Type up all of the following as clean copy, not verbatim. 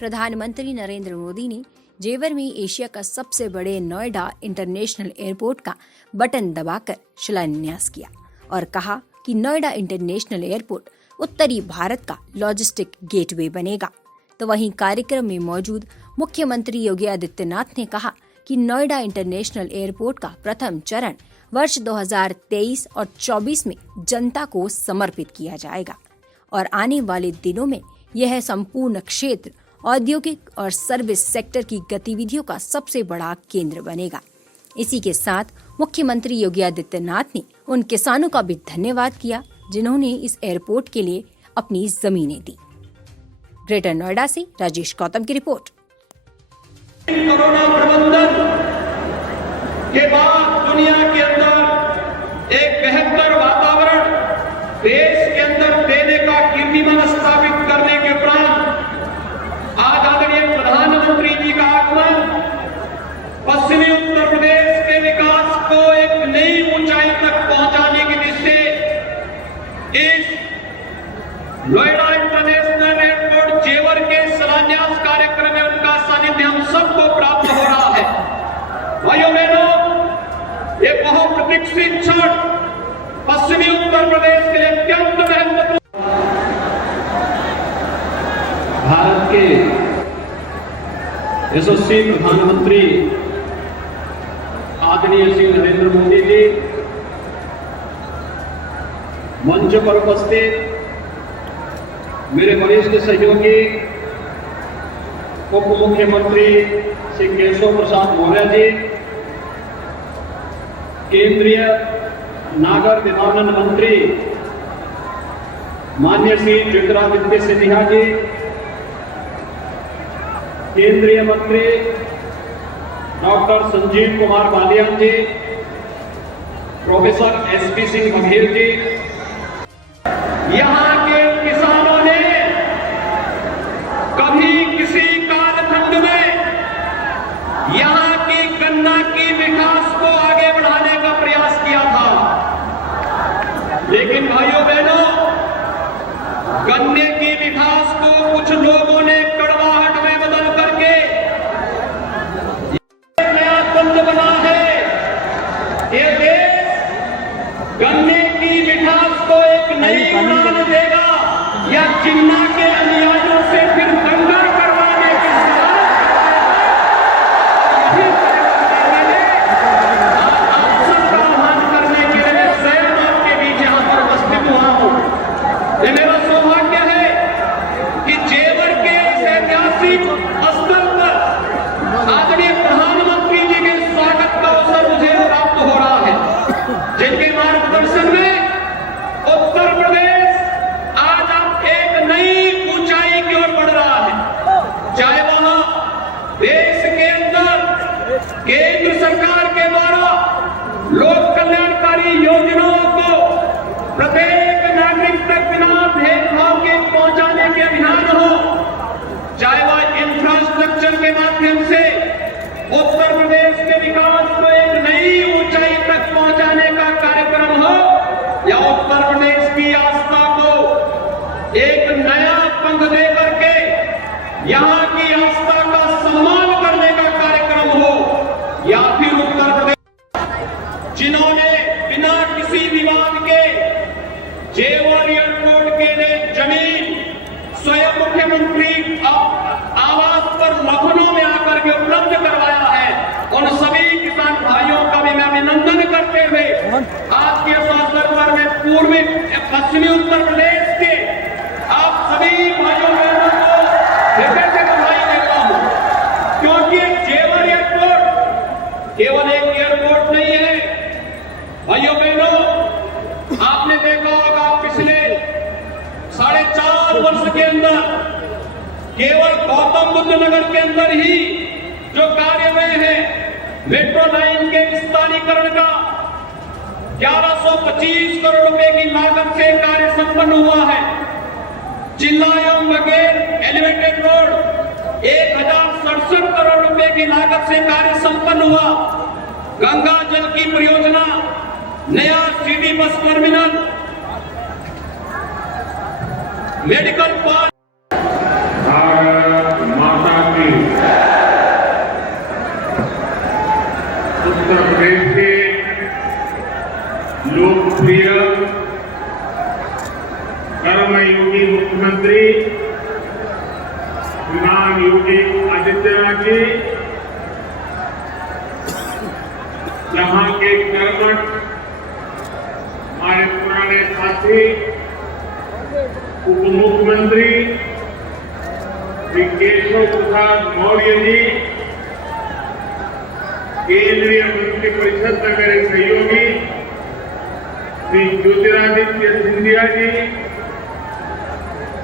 प्रधानमंत्री नरेंद्र मोदी ने जेवर में एशिया का सबसे बड़े नोएडा इंटरनेशनल एयरपोर्ट का बटन दबाकर शिलान्यास किया और कहा कि नोएडा इंटरनेशनल एयरपोर्ट उत्तरी भारत का लॉजिस्टिक गेटवे बनेगा। तो वहीं कार्यक्रम में मौजूद मुख्यमंत्री योगी आदित्यनाथ ने कहा कि नोएडा इंटरनेशनल एयरपोर्ट का प्रथम चरण वर्ष 2023 और 24 में जनता को समर्पित किया जाएगा और आने वाले दिनों में यह संपूर्ण क्षेत्र औद्योगिक और सर्विस सेक्टर की गतिविधियों का सबसे बड़ा केंद्र बनेगा। इसी के साथ मुख्यमंत्री योगी आदित्यनाथ ने उन किसानों का भी धन्यवाद किया जिन्होंने इस एयरपोर्ट के लिए अपनी जमीनें दी। ग्रेटर नोएडा से राजेश गौतम की रिपोर्ट। कोरोना प्रबंधन के बाद दुनिया के अंदर एक बेहतर वातावरण देश के अंदर देने का कीर्तिमान स्थापित करने के उपरांत आज आदरणीय प्रधानमंत्री जी का आगमन पश्चिमी उत्तर प्रदेश के विकास को एक नई ऊंचाई तक पहुंचाने की दिशा से इस नोएडा इंटरनेशनल एयरपोर्ट जेवर के शिलान्यास कार्यक्रम में उनका सानिध्य हम सबको प्राप्त हो रहा है। भाइयों बहनों, ये बहुप्रतीक्षित क्षण पश्चिमी उत्तर प्रदेश के लिए अत्यंत महत्वपूर्ण। भारत के यशस्वी प्रधानमंत्री आदरणीय श्री नरेंद्र मोदी जी मंच पर उपस्थित मेरे वरिष्ठ सहयोगी उप मुख्यमंत्री श्री केशव प्रसाद मौर्य जी, केंद्रीय नागर विमानन मंत्री माननीय श्री ज्योतिरादित्य सिंधिया जी, केंद्रीय मंत्री डॉक्टर संजीव कुमार बालियान जी, प्रोफेसर एसपी सिंह बघेल जी, यहाँ के किसानों ने कभी किसी कालखंड में यहाँ की गन्ना की विकास को आगे बढ़ाने का प्रयास किया था, लेकिन भाइयों बहनों, गन्ने की विकास को कुछ लोगों ने कड़वाहट में बदल करके नया तंत्र बना है। ये देश गन्ने की विकास को एक नई उड़ान देगा या चिन्ना के अनुयायियों से फिर दंगा करवाने के आप सबका आह्वान करने के लिए स्वयं आपके बीच यहाँ पर उपस्थित हुआ हूँ। ये मेरा सौभाग्य है कि जेवर के इस ऐतिहासिक स्थल पर आदरणीय प्रधानमंत्री जी के स्वागत का अवसर मुझे प्राप्त हो रहा है, जिनके मार्गदर्शन में उत्तर प्रदेश आज अब एक नई ऊंचाई की ओर बढ़ रहा है। चाहे वहां देश के अंदर केंद्र सरकार के द्वारा लोक कल्याणकारी योजनाओं को प्रत्येक नागरिक तक बिना भेदभाव के पहुंचाने के अभियान हो, चाहे वह इंफ्रास्ट्रक्चर के माध्यम से उत्तर प्रदेश के विकास को एक नई ऊंचाई तक पहुंचाने का कार्यक्रम हो, या उत्तर प्रदेश की आस्था को एक नया पंख दे करके यहाँ की आस्था का सम्मान करने का कार्यक्रम हो, या फिर उत्तर प्रदेश जिन्होंने बिना किसी विवाद के जेवर एयरपोर्ट के लिए जमीन स्वयं मुख्यमंत्री आवास पर लखनऊ में आकर के उपलब्ध करवाया है, उन सभी किसान भाइयों का भी मैं अभिनंदन करते हुए आज के इस अवसर पर मैं पूर्वी पश्चिमी उत्तर प्रदेश के आप सभी भाइयों बहनों को हृदय से बधाई देता हूं, क्योंकि जेवर एयरपोर्ट केवल एक एयरपोर्ट नहीं है। भाइयों बहनों, आपने देखा होगा पिछले 4.5 वर्ष के अंदर केवल गौतम बुद्ध नगर के अंदर ही जो कार्य हुए हैं, मेट्रो लाइन के विस्तारीकरण का 1125 करोड़ रुपए की लागत से कार्य संपन्न हुआ है। चिल्लायम बगेर एलिवेटेड रोड 1067 करोड़ रुपए की लागत से कार्य संपन्न हुआ। गंगा जल की परियोजना, नया city bus terminal, medical park, Bharat Karmayogi मुख्यमंत्री श्रीमान योगी आदित्यनाथ जी, यहाँ के कर्मठ हमारे पुराने साथी उप मुख्यमंत्री श्री केशव प्रसाद मौर्य जी, केंद्रीय मंत्रिपरिषद में मेरे सहयोगी श्री ज्योतिरादित्य सिंधिया जी,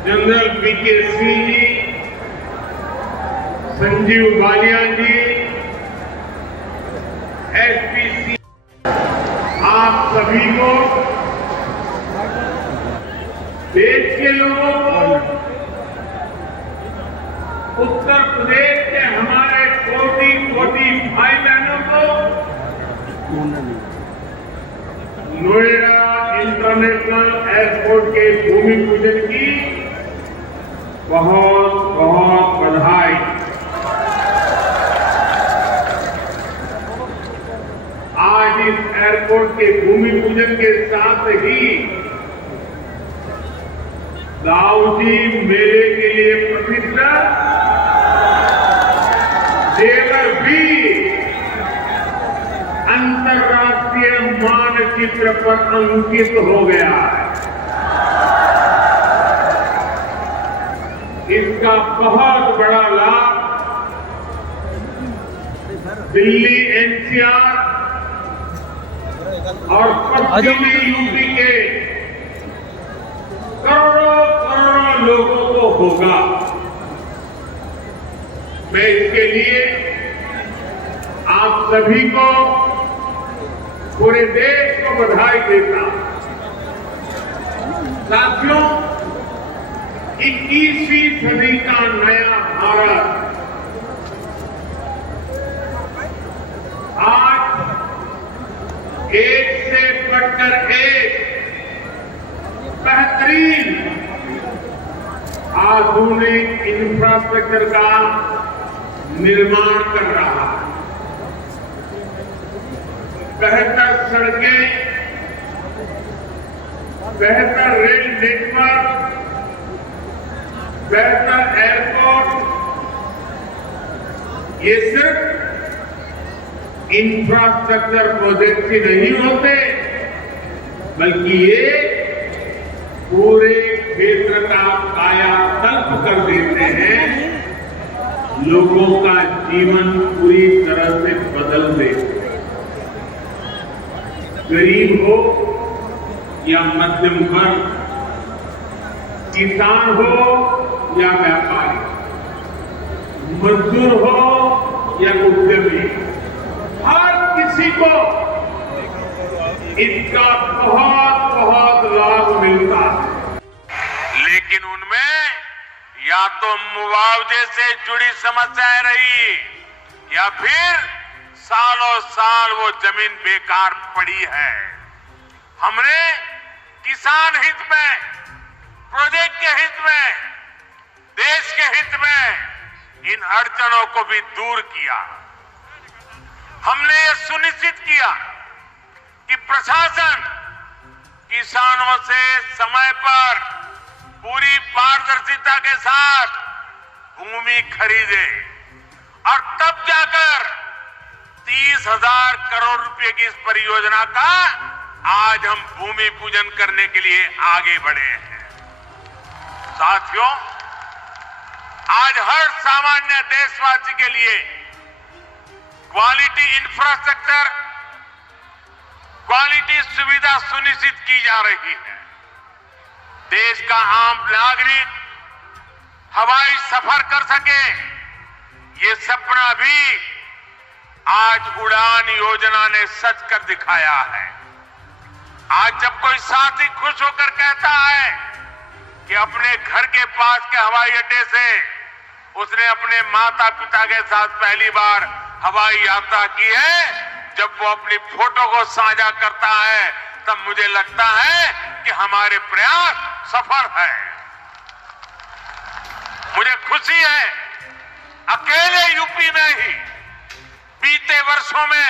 जनरल पीके सिंह जी, संजीव बालियान जी, एसपीसी, आप सभी को, देश के लोगों को, उत्तर प्रदेश के हमारे कोटि कोटि भाई बहनों को नोएडा इंटरनेशनल एयरपोर्ट के भूमि पूजन की बहुत बहुत बधाई। आज इस एयरपोर्ट के भूमि पूजन के साथ ही दाऊदी मेले के लिए प्रसिद्ध जेवर भी अंतर्राष्ट्रीय मानचित्र पर अंकित हो गया है। इसका बहुत बड़ा लाभ दिल्ली एनसीआर और पश्चिमी यूपी के करोड़ों करोड़ों लोगों को होगा। मैं इसके लिए आप सभी को, पूरे देश को बधाई देता हूं। साथियों, 21वीं सदी का नया भारत आज एक से बढ़कर एक बेहतरीन आधुनिक इंफ्रास्ट्रक्चर का निर्माण कर रहा है। बेहतर सड़कें, बेहतर रेल नेटवर्क, बेहतर एयरपोर्ट, ये सिर्फ इंफ्रास्ट्रक्चर प्रोजेक्ट ही नहीं होते, बल्कि ये पूरे क्षेत्र का कायाकल्प कर देते हैं, लोगों का जीवन पूरी तरह से बदल देते हैं। गरीब हो या मध्यम वर्ग, किसान हो या व्यापारी, मजदूर हो या उद्यमी, हर किसी को इसका बहुत बहुत लाभ मिलता है। लेकिन उनमें या तो मुआवजे से जुड़ी समस्याएं रही या फिर सालों साल वो जमीन बेकार पड़ी है। हमने किसान हित में, प्रोजेक्ट के हित में, देश के हित में इन अड़चनों को भी दूर किया। हमने ये सुनिश्चित किया कि प्रशासन किसानों से समय पर पूरी पारदर्शिता के साथ भूमि खरीदे और तब जाकर 30,000 करोड़ रुपए की इस परियोजना का आज हम भूमि पूजन करने के लिए आगे बढ़े हैं। साथियों, आज हर सामान्य देशवासी के लिए क्वालिटी इंफ्रास्ट्रक्चर, क्वालिटी सुविधा सुनिश्चित की जा रही है। देश का आम नागरिक हवाई सफर कर सके, ये सपना भी आज उड़ान योजना ने सच कर दिखाया है। आज जब कोई साथी खुश होकर कहता है कि अपने घर के पास के हवाई अड्डे से उसने अपने माता पिता के साथ पहली बार हवाई यात्रा की है, जब वो अपनी फोटो को साझा करता है, तब मुझे लगता है कि हमारे प्रयास सफल है। मुझे खुशी है, अकेले यूपी में ही बीते वर्षों में